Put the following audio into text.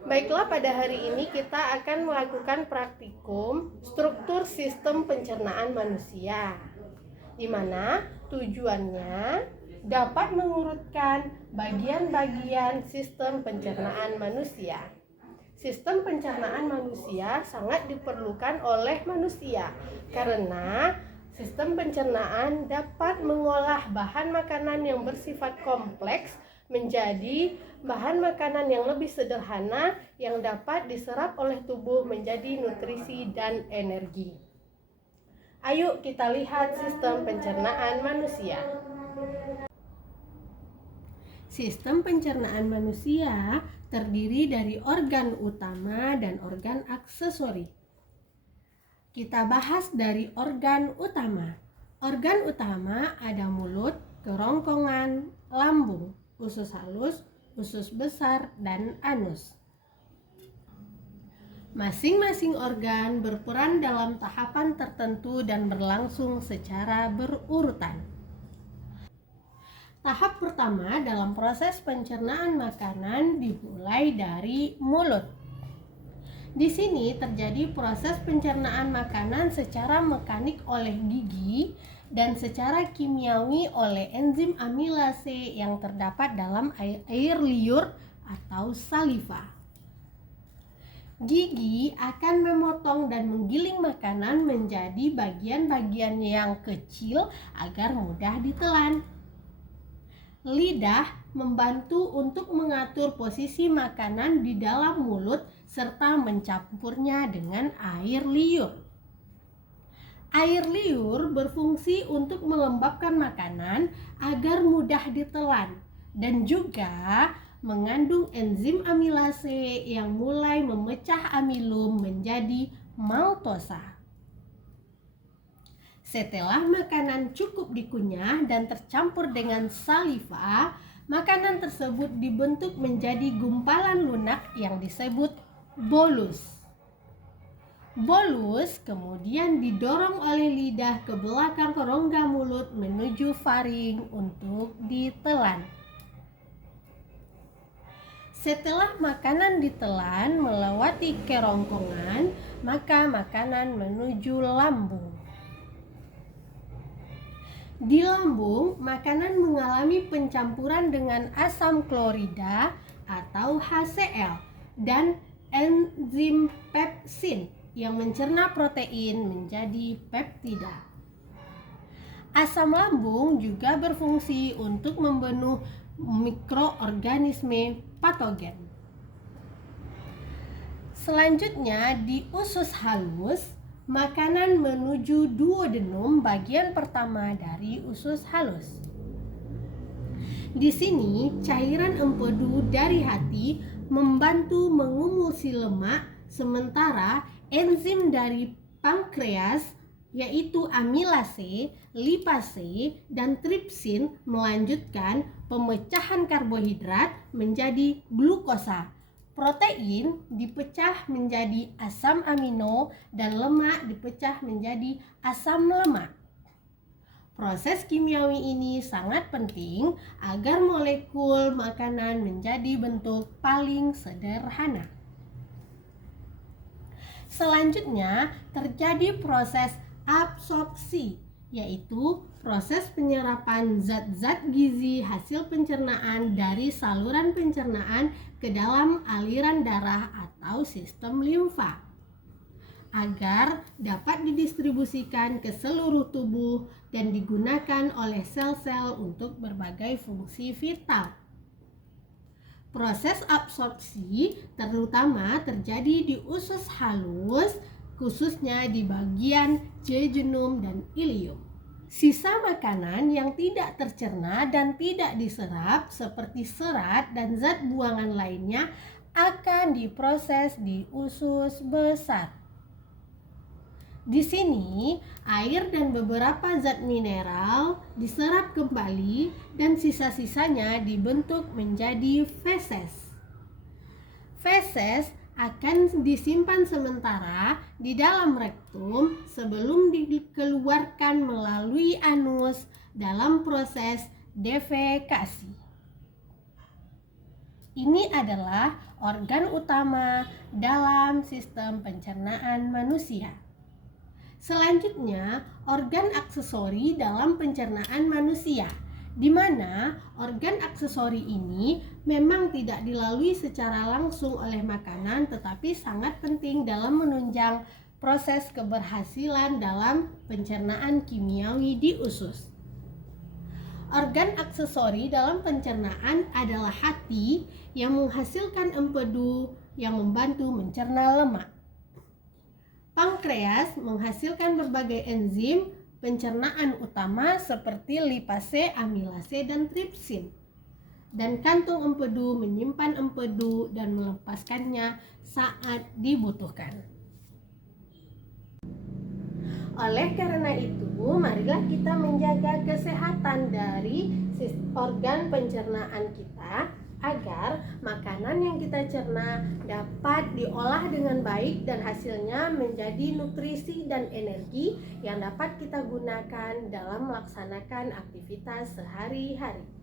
Baiklah, pada hari ini kita akan melakukan praktikum struktur sistem pencernaan manusia, di mana tujuannya dapat mengurutkan bagian-bagian sistem pencernaan manusia. Sistem pencernaan manusia sangat diperlukan oleh manusia karena sistem pencernaan dapat mengolah bahan makanan yang bersifat kompleks menjadi bahan makanan yang lebih sederhana yang dapat diserap oleh tubuh menjadi nutrisi dan energi. Ayo kita lihat sistem pencernaan manusia. Sistem pencernaan manusia terdiri dari organ utama dan organ aksesori. Kita bahas dari organ utama. Organ utama ada mulut, kerongkongan, lambung, usus halus, usus besar, dan anus. Masing-masing organ berperan dalam tahapan tertentu dan berlangsung secara berurutan. Tahap pertama dalam proses pencernaan makanan dimulai dari mulut. Di sini terjadi proses pencernaan makanan secara mekanik oleh gigi dan secara kimiawi oleh enzim amilase yang terdapat dalam air liur atau saliva. Gigi akan memotong dan menggiling makanan menjadi bagian-bagian yang kecil agar mudah ditelan. Lidah membantu untuk mengatur posisi makanan di dalam mulut serta mencampurnya dengan air liur. Air liur berfungsi untuk melembabkan makanan agar mudah ditelan dan juga mengandung enzim amilase yang mulai memecah amilum menjadi maltosa. Setelah makanan cukup dikunyah dan tercampur dengan saliva, makanan tersebut dibentuk menjadi gumpalan lunak yang disebut bolus. Bolus kemudian didorong oleh lidah ke belakang rongga mulut menuju faring untuk ditelan. Setelah makanan ditelan melewati kerongkongan, maka makanan menuju lambung. Di lambung, makanan mengalami pencampuran dengan asam klorida atau HCl dan enzim pepsin yang mencerna protein menjadi peptida. Asam lambung juga berfungsi untuk membunuh mikroorganisme patogen. Selanjutnya di usus halus, makanan menuju duodenum bagian pertama dari usus halus. Di sini cairan empedu dari hati membantu mengumulsi lemak, sementara enzim dari pankreas yaitu amilase, lipase, dan tripsin melanjutkan pemecahan karbohidrat menjadi glukosa. Protein dipecah menjadi asam amino dan lemak dipecah menjadi asam lemak. Proses kimiawi ini sangat penting agar molekul makanan menjadi bentuk paling sederhana. Selanjutnya terjadi proses absorpsi, yaitu proses penyerapan zat-zat gizi hasil pencernaan dari saluran pencernaan ke dalam aliran darah atau sistem limfa agar dapat didistribusikan ke seluruh tubuh dan digunakan oleh sel-sel untuk berbagai fungsi vital. Proses absorpsi terutama terjadi di usus halus, khususnya di bagian jejunum dan ilium. Sisa makanan yang tidak tercerna dan tidak diserap seperti serat dan zat buangan lainnya akan diproses di usus besar. Di sini, air dan beberapa zat mineral diserap kembali dan sisa-sisanya dibentuk menjadi feses. Feses akan disimpan sementara di dalam rektum sebelum dikeluarkan melalui anus dalam proses defekasi. Ini adalah organ utama dalam sistem pencernaan manusia. Selanjutnya, organ aksesori dalam pencernaan manusia, di mana organ aksesori ini memang tidak dilalui secara langsung oleh makanan, tetapi sangat penting dalam menunjang proses keberhasilan dalam pencernaan kimiawi di usus. Organ aksesori dalam pencernaan adalah hati yang menghasilkan empedu yang membantu mencerna lemak. Pankreas menghasilkan berbagai enzim pencernaan utama seperti lipase, amilase, dan tripsin. Dan kantung empedu menyimpan empedu dan melepaskannya saat dibutuhkan. Oleh karena itu, marilah kita menjaga kesehatan dari organ pencernaan kita agar makanan yang kita cerna dapat diolah dengan baik dan hasilnya menjadi nutrisi dan energi yang dapat kita gunakan dalam melaksanakan aktivitas sehari-hari.